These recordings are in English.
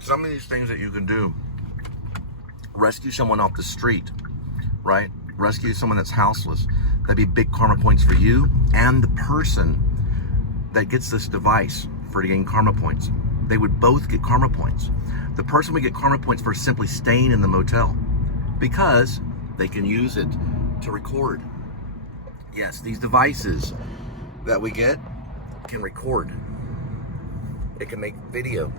some of these things that you can do, rescue someone off the street, right? Rescue someone that's houseless. That'd be big karma points for you and the person that gets this device for getting karma points. They would both get karma points. The person would get karma points for simply staying in the motel because they can use it to record. Yes, these devices that we get can record. It can make video.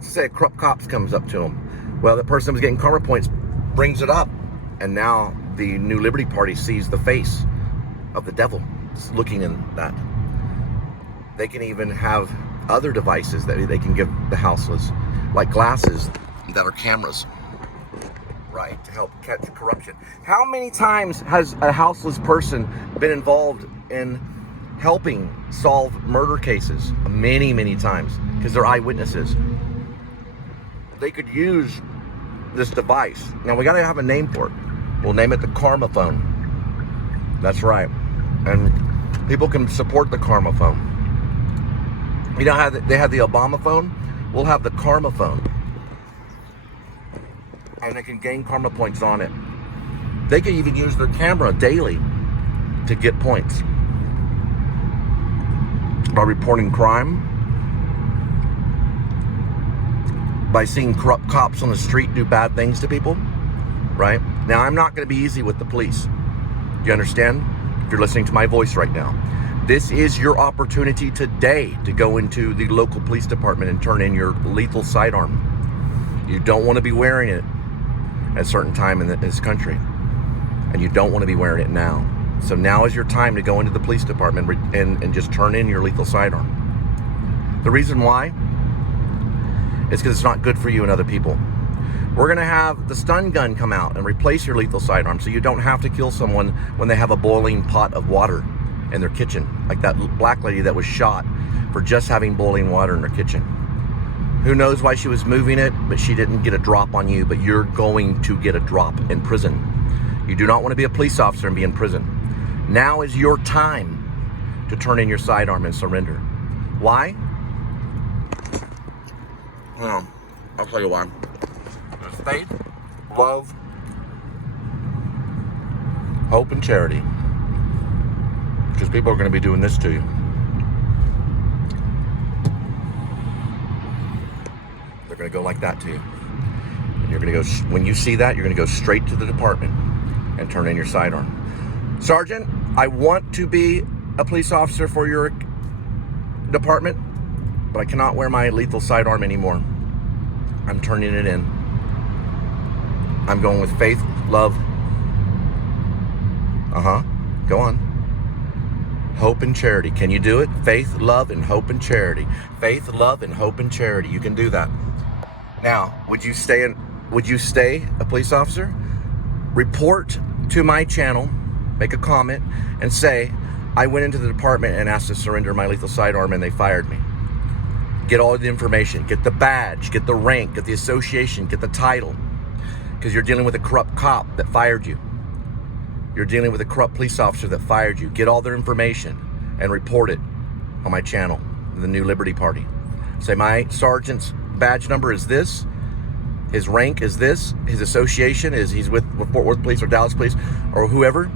Say a corrupt cops comes up to them. Well, the person was getting karma points brings it up, and now the New Liberty Party sees the face of the devil looking in that. They can even have other devices that they can give the houseless, like glasses that are cameras, right, to help catch corruption. How many times has a houseless person been involved in helping solve murder cases? Many, many times, because they're eyewitnesses. They could use this device. Now we gotta have a name for it. We'll name it the Karma Phone. That's right. And people can support the Karma Phone. You know how they have the Obama phone? We'll have the Karma Phone. And they can gain karma points on it. They can even use their camera daily to get points. By reporting crime, by seeing corrupt cops on the street do bad things to people, right? Now, I'm not going to be easy with the police. Do you understand? If you're listening to my voice right now, this is your opportunity today to go into the local police department and turn in your lethal sidearm. You don't want to be wearing it at a certain time in this country, and you don't want to be wearing it now. So now is your time to go into the police department and just turn in your lethal sidearm. The reason why is because it's not good for you and other people. We're going to have the stun gun come out and replace your lethal sidearm so you don't have to kill someone when they have a boiling pot of water in their kitchen, like that black lady that was shot for just having boiling water in her kitchen. Who knows why she was moving it, but she didn't get a drop on you, but you're going to get a drop in prison. You do not want to be a police officer and be in prison. Now is your time to turn in your sidearm and surrender. Why? Well, I'll tell you why. There's faith, love, hope, and charity. Because people are going to be doing this to you. They're going to go like that to you. And you're going to go, when you see that, you're going to go straight to the department and turn in your sidearm. Sergeant, I want to be a police officer for your department, but I cannot wear my lethal sidearm anymore. I'm turning it in. I'm going with faith, love. Go on. Hope and charity. Can you do it? Faith, love, and hope and charity. Faith, love, and hope and charity. You can do that. Now, would you stay a police officer? Report to my channel, make a comment, and say, I went into the department and asked to surrender my lethal sidearm and they fired me. Get all the information. Get the badge, get the rank, get the association, get the title. Because you're dealing with a corrupt cop that fired you. You're dealing with a corrupt police officer that fired you. Get all their information and report it on my channel, the New Liberty Party. Say, my sergeant's badge number is this, his rank is this, his association is he's with Fort Worth Police or Dallas Police or whoever,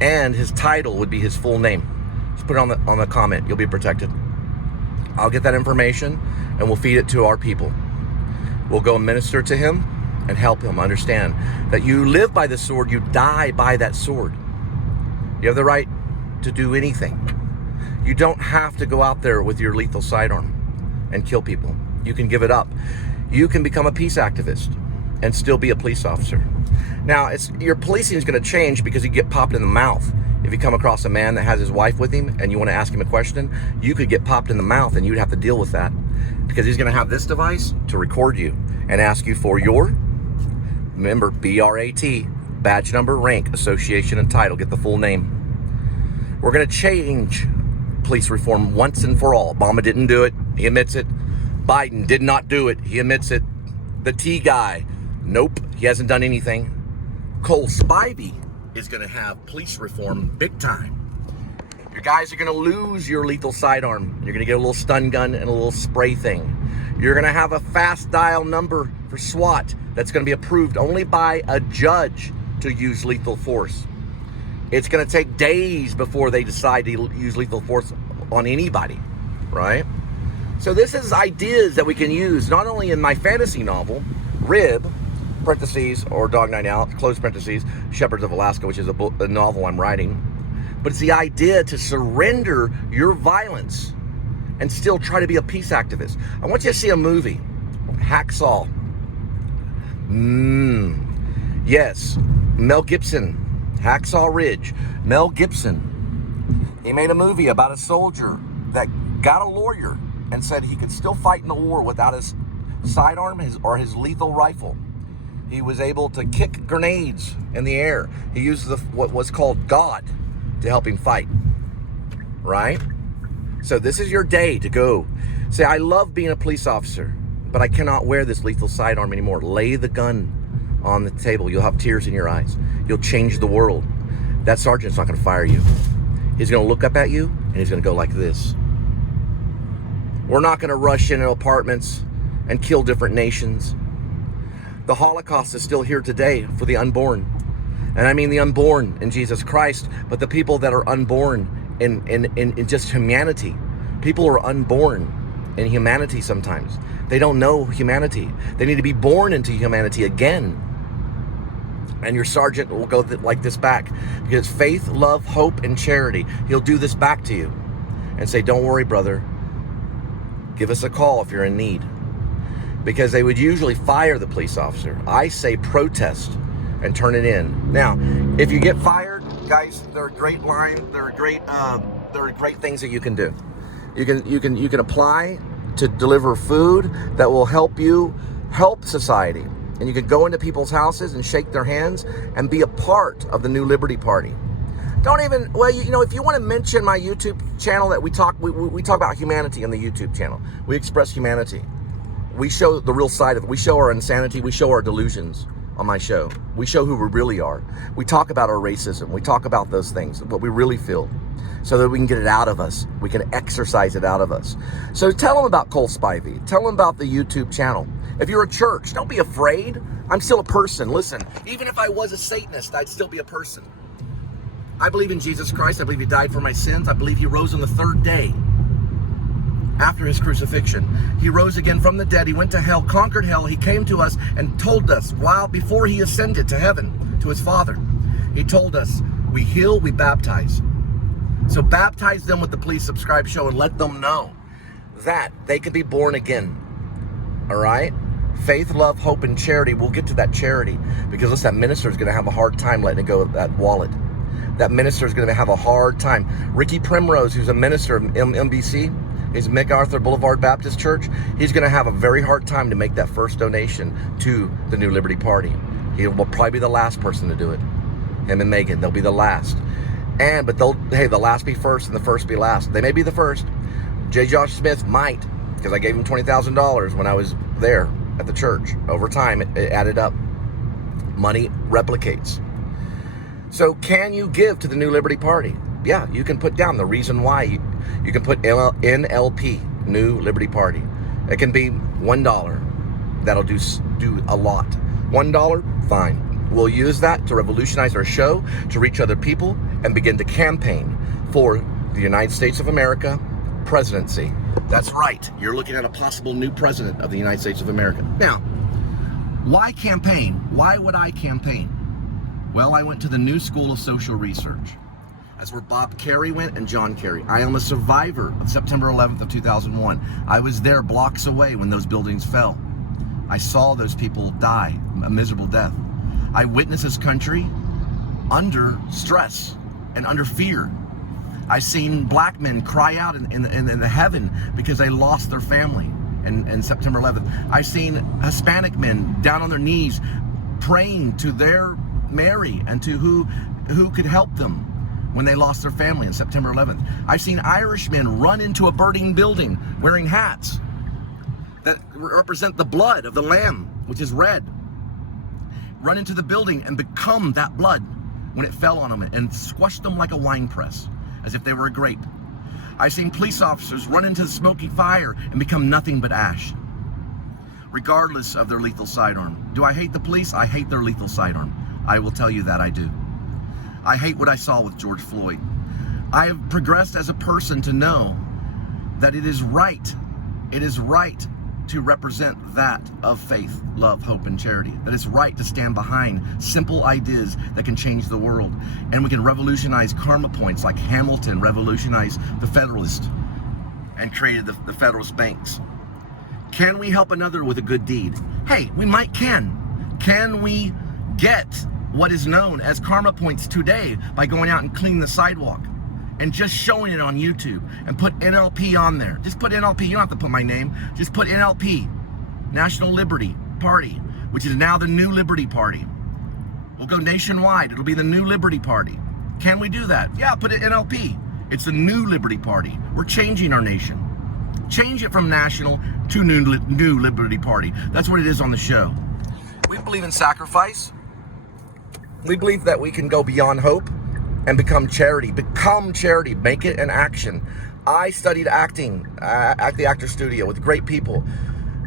and his title would be his full name. Just put it on the comment. You'll be protected. I'll get that information and we'll feed it to our people. We'll go minister to him and help him understand that you live by the sword, you die by that sword. You have the right to do anything. You don't have to go out there with your lethal sidearm and kill people. You can give it up. You can become a peace activist and still be a police officer. Now, your policing is going to change because you get popped in the mouth. If you come across a man that has his wife with him and you want to ask him a question, you could get popped in the mouth and you'd have to deal with that because he's going to have this device to record you and ask you for your, remember, BRAT, badge number, rank, association, and title. Get the full name. We're going to change police reform once and for all. Obama didn't do it. He admits it. Biden did not do it. He admits it. The T guy, nope, he hasn't done anything. Cole Spivey is going to have police reform big time. Your guys are going to lose your lethal sidearm. You're going to get a little stun gun and a little spray thing. You're going to have a fast dial number for SWAT that's going to be approved only by a judge to use lethal force. It's going to take days before they decide to use lethal force on anybody, right? So this is ideas that we can use not only in my fantasy novel, Rib, parentheses, or Dog Night Out, close parentheses, Shepherds of Alaska, which is a novel I'm writing, but it's the idea to surrender your violence and still try to be a peace activist. I want you to see a movie, Hacksaw. Yes, Mel Gibson, Hacksaw Ridge. Mel Gibson, he made a movie about a soldier that got a lawyer and said he could still fight in the war without his sidearm or his lethal rifle. He was able to kick grenades in the air. He used what was called God to help him fight, right? So this is your day to go. Say, I love being a police officer, but I cannot wear this lethal sidearm anymore. Lay the gun on the table. You'll have tears in your eyes. You'll change the world. That sergeant's not going to fire you. He's going to look up at you, and he's going to go like this. We're not going to rush into apartments and kill different nations. The Holocaust is still here today for the unborn. And I mean the unborn in Jesus Christ, but the people that are unborn in just humanity. People are unborn in humanity sometimes. They don't know humanity. They need to be born into humanity again. And your sergeant will go like this back, because faith, love, hope, and charity. He'll do this back to you and say, don't worry, brother. Give us a call if you're in need. Because they would usually fire the police officer. I say protest and turn it in. Now, if you get fired, guys, there are great lines. There are great things that you can do. You can apply to deliver food that will help you help society. And you can go into people's houses and shake their hands and be a part of the New Liberty Party. Don't even, well, if you want to mention my YouTube channel, that we talk about humanity on the YouTube channel. We express humanity. We show the real side of it. We show our insanity. We show our delusions on my show. We show who we really are. We talk about our racism. We talk about those things, what we really feel, so that we can get it out of us. We can exercise it out of us. So tell them about Cole Spivey. Tell them about the YouTube channel. If you're a church, don't be afraid. I'm still a person. Listen, even if I was a Satanist, I'd still be a person. I believe in Jesus Christ. I believe he died for my sins. I believe he rose on the third day after his crucifixion. He rose again from the dead. He went to hell, conquered hell. He came to us and told us, before he ascended to heaven, to his Father, he told us, we heal, we baptize. So baptize them with the Please Subscribe show and let them know that they can be born again. All right? Faith, love, hope, and charity. We'll get to that charity, because listen, that minister is going to have a hard time letting it go of that wallet. That minister is going to have a hard time. Ricky Primrose, who's a minister of MBC, is MacArthur Boulevard Baptist Church. He's going to have a very hard time to make that first donation to the New Liberty Party. He will probably be the last person to do it. Him and Megan, they'll be the last. But the last be first and the first be last. They may be the first. J. Josh Smith might, because I gave him $20,000 when I was there at the church. Over time, it added up. Money replicates. So can you give to the New Liberty Party? Yeah, you can put down the reason why. You can put NLP, New Liberty Party. It can be $1. That'll do a lot. $1, fine. We'll use that to revolutionize our show, to reach other people, and begin to campaign for the United States of America presidency. That's right. You're looking at a possible new president of the United States of America. Now, why campaign? Why would I campaign? Well, I went to the New School of Social Research. That's where Bob Kerrey went and John Kerry. I am a survivor of September 11th of 2001. I was there blocks away when those buildings fell. I saw those people die a miserable death. I witnessed this country under stress and under fear. I've seen black men cry out in the heaven because they lost their family in September 11th. I've seen Hispanic men down on their knees praying to their Mary and to who could help them when they lost their family on September 11th. I've seen Irish men run into a burning building wearing hats that represent the blood of the Lamb, which is red. Run into the building and become that blood when it fell on them and squashed them like a wine press, as if they were a grape. I've seen police officers run into the smoky fire and become nothing but ash. regardless of their lethal sidearm. Do I hate the police? I hate their lethal sidearm. I will tell you that I do. I hate what I saw with George Floyd. I have progressed as a person to know that it is right to represent that of faith, love, hope, and charity. That it's right to stand behind simple ideas that can change the world. And we can revolutionize karma points like Hamilton revolutionized the Federalist and created the Federalist banks. Can we help another with a good deed? Hey, we might can. Can we get what is known as karma points today by going out and cleaning the sidewalk and just showing it on YouTube and put NLP on there? Just put NLP, you don't have to put my name, just put NLP, National Liberty Party, which is now the New Liberty Party. We'll go nationwide, it'll be the New Liberty Party. Can we do that? Yeah, put it NLP. It's the New Liberty Party. We're changing our nation. Change it from national to New Liberty Party. That's what it is on the show. We believe in sacrifice. We believe that we can go beyond hope and become charity. Become charity. Make it an action. I studied acting at the Actor Studio with great people.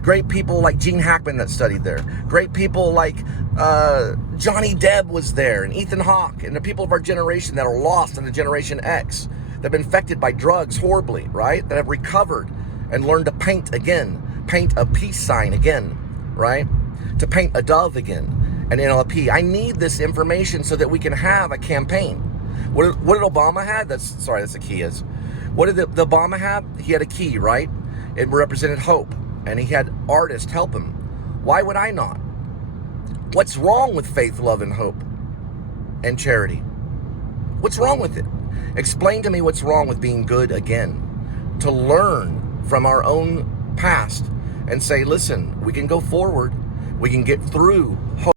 Great people like Gene Hackman that studied there. Great people like Johnny Depp was there, and Ethan Hawke, and the people of our generation that are lost in the Generation X, that have been infected by drugs horribly, right? That have recovered and learned to paint again. Paint a peace sign again, right? To paint a dove again. An NLP. I need this information so that we can have a campaign. What did Obama have? That's the key is. What did the Obama have? He had a key, right? It represented hope, and he had artists help him. Why would I not? What's wrong with faith, love, and hope and charity? What's wrong with it? Explain to me what's wrong with being good again. To learn from our own past and say, listen, we can go forward. We can get through hope.